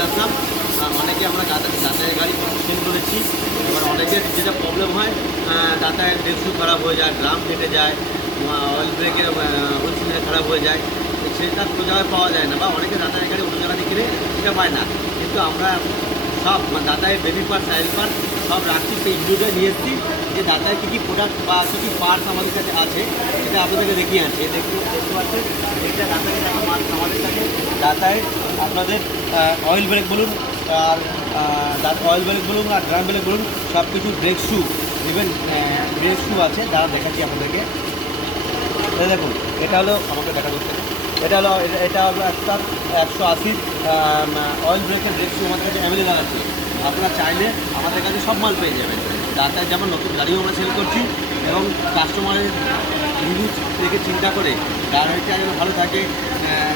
দিয়ে আসলাম। অনেকে আমরা যাতায়াতের গাড়ি চেঞ্জ করেছি। এবার অনেকের যেটা প্রবলেম হয়, যাতায়াত ব্রেক শু খারাপ হয়ে যায়, ড্রাম ফেটে যায়, অয়েল ব্রেকের হুইল সিলিন্ডার খারাপ হয়ে যায়, সেটা কোনো জায়গায় পাওয়া যায় না, বা অনেকে যাতায়াতের গাড়ি অন্য জায়গা থেকে সেটা পায় না। কিন্তু আমরা সব যাতায়াত বেবি পার্ট, চাইল্ড পার্ট সব রাখছি, সেই ভিডিওটা নিয়ে এসেছি যে যাতায়াত কী কী প্রোডাক্ট বা কী কী পার্টস আমাদের কাছে আছে সেটা আপনাদেরকে দেখিয়ে আনছি। দেখতে পাচ্ছেন এটা যাতায়াত একটা মাল আমাদের কাছে। যাতায়াত আপনাদের অয়েল ব্রেক বলুন আর অয়েল ব্রেক বলুন আর ড্রাম ব্রেক বলুন, সব কিছু brake shoe, even brake shoe আছে, যারা দেখাচ্ছি আপনাদেরকে। দেখুন এটা হলো, আমাকে দেখা যাচ্ছে, এটা হলো একটা 180 অয়েল ব্রেকের ব্রেক শু আমাদের কাছে অ্যাভেলেবেল আছে। আপনারা চাইলে আমাদের কাছে সব মাল পেয়ে যাবেন। যাতায়াত যেমন নতুন গাড়িও আমরা সেল করছি, এবং কাস্টমারের রিভিউ থেকে চিন্তা করে গাড়িটা যেন ভালো থাকে,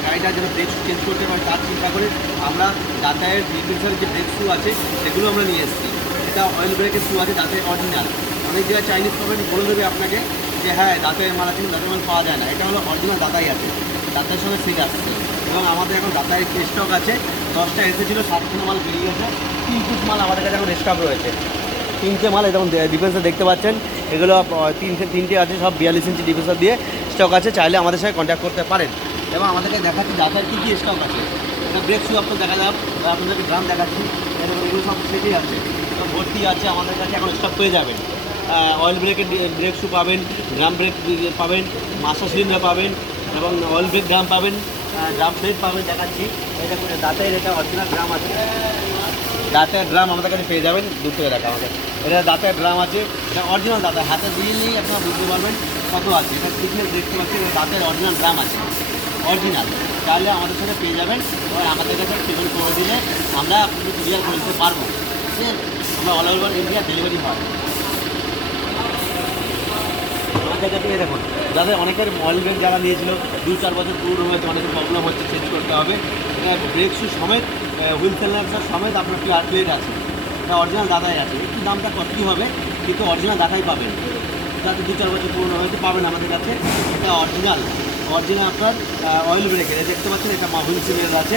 গাড়িটা যেন ব্রেক চেঞ্জ করতে পারে তার চিন্তা করে আমরা যাতায়াত ডিফেন্সের যে ব্রেক শু আছে সেগুলো আমরা নিয়ে এসেছি। এটা অয়েল ব্রেকের শু আছে, যাতায়াত অরিজিনাল। অনেক জায়গায় চাইনিজ কোম্পানি বলে দেবে আপনাকে যে হ্যাঁ দাঁতের মাল আছে, দাঁতের মাল পাওয়া যায় না। এটা হলো অরিজিনাল দাঁতাই আছে, দাঁতের সঙ্গে সেট আসছে। এবং আমাদের এখন দাঁতায় স্টক আছে, 10টা এসেছিলো, 7খানা মাল বেরিয়ে গেছে, 3 পিস মাল আমাদের কাছে এখন স্টক রয়েছে। 3টে মাল যেমন ডিফেন্সার দেখতে পাচ্ছেন, এগুলো 3টে আছে, সব 42 ইঞ্চি ডিফেন্সার দিয়ে স্টক আছে। চাইলে আমাদের সাথে কন্ট্যাক্ট করতে পারেন। এবং আমাদেরকে দেখাচ্ছি দাঁতের কী কী স্টক আছে। এটা ব্রেক শু আপনার দেখা যাবে, আপনাদেরকে ড্রাম দেখাচ্ছি, এগুলো সব সেটই আছে, ভর্তি আছে আমাদের কাছে, এখন স্টক পেয়ে যাবেন। অয়েল ব্রেকের ব্রেক শু পাবেন, ড্রাম ব্রেক পাবেন, মাস্টার সিলিন্ডার পাবেন, এবং অয়েল ব্রেক ড্রাম পাবেন, ড্রাম প্লেট পাবেন। দেখাচ্ছি এটা দাঁতের, এটা অরিজিনাল ড্রাম আছে, দাঁতের ড্রাম আমাদের কাছে পেয়ে যাবেন। দূর থেকে দেখা আমাদের এটা দাঁতের ড্রাম আছে, এটা অরিজিনাল দাঁতের, হাতে দিয়ে নিয়েই আপনারা বুঝতে পারবেন কত আছে। এটা ফিটনেস দেখতে পাচ্ছি, দাঁতের অরিজিনাল ড্রাম আছে, অরিজিনাল। তাহলে আমাদের সাথে পেয়ে যাবেন। এবার আমাদের কাছে পেমেন্ট করে দিলে আমরা আপনাকে ক্লিয়ার করে দিতে পারবো। ঠিক আছে, আমরা অল ওভার ইন্ডিয়া ডেলিভারি হয় আমাদের কাছে। দেখুন যাদের অনেকের অয়েল ব্রেক যারা নিয়েছিল 2-4 বছর পুরনো হয়েছে, অনেকের প্রবলেম হচ্ছে, চেঞ্জ করতে হবে। ব্রেক শু সমেত, হুইল সিলিন্ডার সমেত আপনার প্লেট আছে, এটা অরিজিনাল দাদাই আছে। একটু দামটা কস্টলি হবে, কিন্তু অরিজিনাল দাদাই পাবেন। যাতে 2-4 বছর পুরনো হয়েছে পাবেন আমাদের কাছে। এটা অরিজিনাল আপনার অয়েল ব্রেকের দেখতে পাচ্ছেন, এটা হুইল সিলিন্ডার আছে,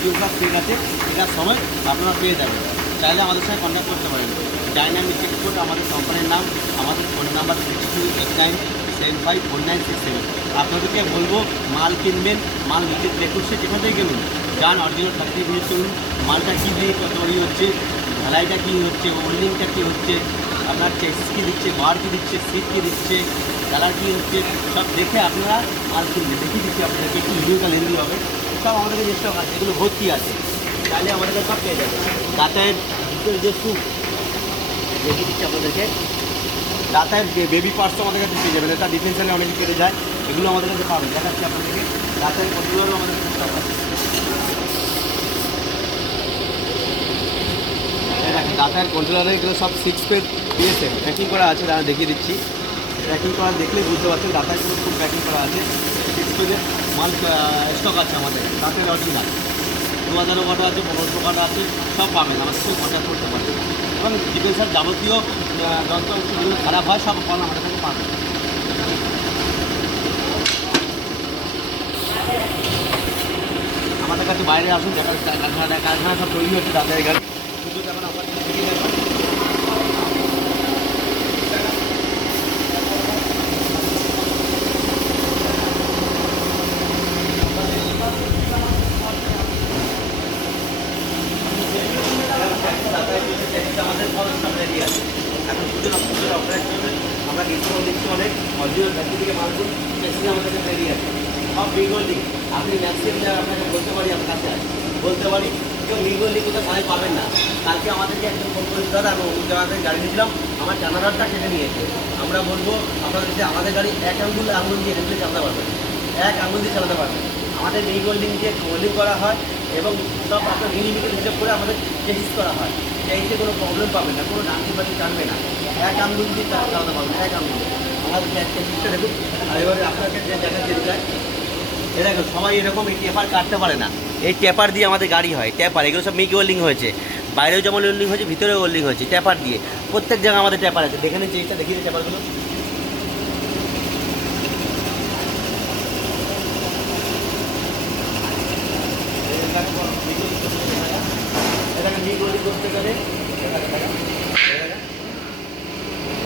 টিউবলার প্লেট আছে, এটার সময় আপনারা পেয়ে যাবেন। চাইলে আমাদের সাথে কন্ট্যাক্ট করতে পারেন। ডাইনামিক এক্সপোর্ট আমাদের কোম্পানির নাম। আমাদের ফোন নাম্বার 6289754967। আপনাদেরকে বলবো মাল কিনবেন, মাল নিজে দেখুন, সে যেখান থেকে কিনুন, যান অরিজিনাল ফ্যাক্টরি ভিজিট করুন, মালটা কী দিয়ে তৈরি হচ্ছে, ঢালাইটা কী হচ্ছে, ওয়েল্ডিংটা কী হচ্ছে, আপনার চেসিস কী দিচ্ছে, বার কী দিচ্ছে, সিট কী দিচ্ছে, কালার কী হচ্ছে, সব দেখে আপনারা মাল কিনবেন। দেখিয়ে দিচ্ছি আপনাদেরকে, একটু ভিডিওটা লেন্দি হবে। সব আমাদের কাছে স্টক আছে, এগুলো ভর্তি আছে, তাহলে আমাদের কাছে সব পেয়ে যাবে। যাতায়াত যে স্যুপ দেখিয়ে দিচ্ছি আপনাদেরকে, যাতায়াত বেবি পার্টসও আমাদের কাছে পেয়ে যাবেন। এটা ডিফেন্সারে অনেক পেয়ে যায়, এগুলো আমাদের কাছে পাবেন। দেখাচ্ছি আপনাদেরকে, যাতায়াত কন্ট্রোলারও আমাদের কাছে স্টক আছে। দেখেন যাতায়াত কন্ট্রোলারে এগুলো সব 6 পেজ দিয়েছে, প্যাকিং করা আছে, তারা দেখিয়ে দিচ্ছি। প্যাকিং করা দেখলেই বুঝতে পারছেন, যাতায়াতগুলো খুব প্যাকিং করা আছে। 6 পেজের মাল স্টক আছে আমাদের, যাতায়াত অরিজিনাল। 2000 কাটা আছে, 1500 কাটা আছে, সব পাবেন, আমাদের সাথে কন্ট্যাক্ট করতে পারবেন। এবং ডিফেন্সার যাবতীয় যন্ত্রাংশ যেগুলো খারাপ হয় সব ফল আমাদের কাছে পাবেন। আমাদের কাছে বাইরে আসুন, কারখানা সব তৈরি হচ্ছে যাতায়াত গাড়ি, শুধু এখন আমার দেখে যাবেন। আমাদের রেডি আছে, এখন সুযোগ অপারেট করবেন। আমরা ডিসকাউন্ট দিচ্ছি অনেক, অরিজিনাল ফ্যাক্টরি থেকে মালগুলো মেশিন আমাদের কাছে রেডি আছে, সব রিগোল্ডিং। আপনি ম্যাক্সিমাম আপনাকে বলতে পারি, আমার কাছে বলতে পারি, কেউ রিগোল্ডিং কোথাও সারাই পাবেন না। কালকে আমাদেরকে একজন ফোন করে দাদা আমি অমুক জায়গাতে গাড়ি নিয়েছিলাম, আমার জানালাটা কেটে নিয়েছে। আমরা বলবো আপনাদের যে আমাদের গাড়ি এক আঙুল দিয়ে হেঁটে চালাতে পারবেন, এক আঙুল দিয়ে চালাতে পারবেন। আমাদের রিগোল্ডিং দিয়ে ওয়েল্ডিং করা হয়, এবং সব আপনার মিলিমিটার হিসাব করে আমাদের চেঞ্জ করা হয়। এইতে কোনো প্রবলেম পাবে না, কোনো ডান্সি বাটি টানবে না, এক আঙুল দিয়ে চালাতে পারবেন, এক আঙুল। আমাদের চেঞ্জটা দেখুন। আর এবারে আপনাকে যে দেখা যেতে চায়, দেখুন সবাই এরকম এই টেপার কাটতে পারে না, এই টেপার দিয়ে আমাদের গাড়ি হয়। টেপার এগুলো সব মিক ওয়েল্ডিং হয়েছে, বাইরেও যেমন ওয়েল্ডিং হয়েছে, ভিতরেও ওয়েল্ডিং হয়েছে, টেপার দিয়ে। প্রত্যেক জায়গায় আমাদের টেপার আছে। দেখে নিচ্ছি, এইটা দেখিয়ে টেপারগুলো। আপনাকে মিল গোল্ডিং করতে গেলে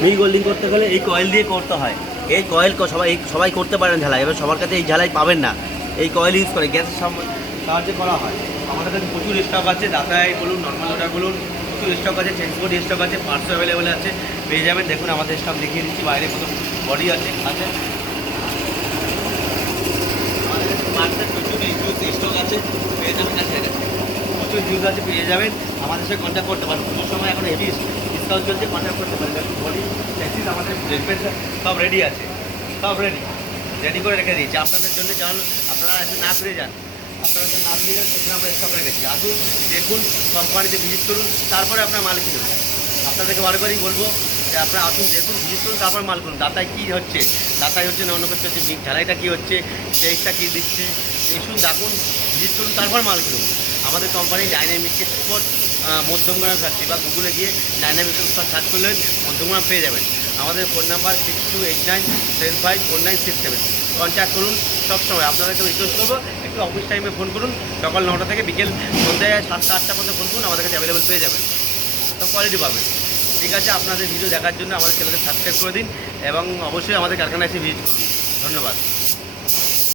মিল গোল্ডিং করতে গেলে এই কয়েল দিয়ে করতে হয়। এই কয়েল সবাই করতে পারেন ঝালাই, এবার সবার কাছে এই ঝালাই পাবেন না। এই কয়েল ইউজ করে গ্যাসের সাহায্যে করা হয়। আমাদের কাছে প্রচুর স্টক আছে, দাতায় বলুন, নর্মাল অর্ডার বলুন, প্রচুর স্টক আছে, চেঞ্জবোর্ড স্টক আছে, পার্টস অ্যাভেলেবেল আছে, পেয়ে যাবেন। দেখুন আমাদের স্টক দেখিয়ে দিচ্ছি, বাইরে কত বডি আছে। আমাদের কাছে পার্টসের প্রচুর ইউজ স্টক আছে, পেয়ে যাবেন। প্রচুর ইউজ আছে, পেয়ে যাবেন। আমাদের সাথে কন্ট্যাক্ট করতে পারেন। পুজোর সময় এখন হেভি ডিসকাউন্ট চলছে, কন্ট্যাক্ট করতে পারেন। বডি ট্যাক্সিস আমাদের সব রেডি আছে, সব রেডি করে রেখে দিয়েছি আপনাদের জন্য। যেমন আপনারা এসে না ফিরে যান, আপনারা যে না ফিরে যান সেখানে আমরা স্টক রেখেছি। আসুন, দেখুন, কোম্পানিতে ভিজিট করুন, তারপরে আপনার মাল কিনুন। আপনাদেরকে বারবারই বলবো যে আপনারা আসুন, দেখুন, ভিজিট করুন, তারপর মাল কিনুন। দাতায় কী হচ্ছে, দাতায় হচ্ছে না অন্য কিছু হচ্ছে, ঝালাইটা কী হচ্ছে, টেক্সটা কী দিচ্ছে, এসুন, দেখুন, ভিজিট করুন, তারপর মাল কিনুন। আমাদের company dynamic export Madhyamgram factory, বা গুগলে গিয়ে ডাইনামিক এক্সপোর্ট সার্চ করলে মধ্যমগ্রাম পেয়ে যাবেন। আমাদের ফোন নাম্বার 6289754967। কন্ট্যাক্ট করুন সবসময়। আপনাদেরকে রিকোয়েস্ট করবো একটু অফিস টাইমে ফোন করুন, সকাল 9টা থেকে বিকেল সন্ধ্যায় 7টা-8টা পর্যন্ত ফোন করুন, আমাদের কাছে অ্যাভেলেবেল পেয়ে যাবেন, সব কোয়ালিটি পাবেন। ঠিক আছে, আপনাদের ভিডিও দেখার জন্য আমাদের চ্যানেলকে সাবস্ক্রাইব করে দিন এবং অবশ্যই আমাদের কারখানায় এসে ভিজিট করুন। ধন্যবাদ।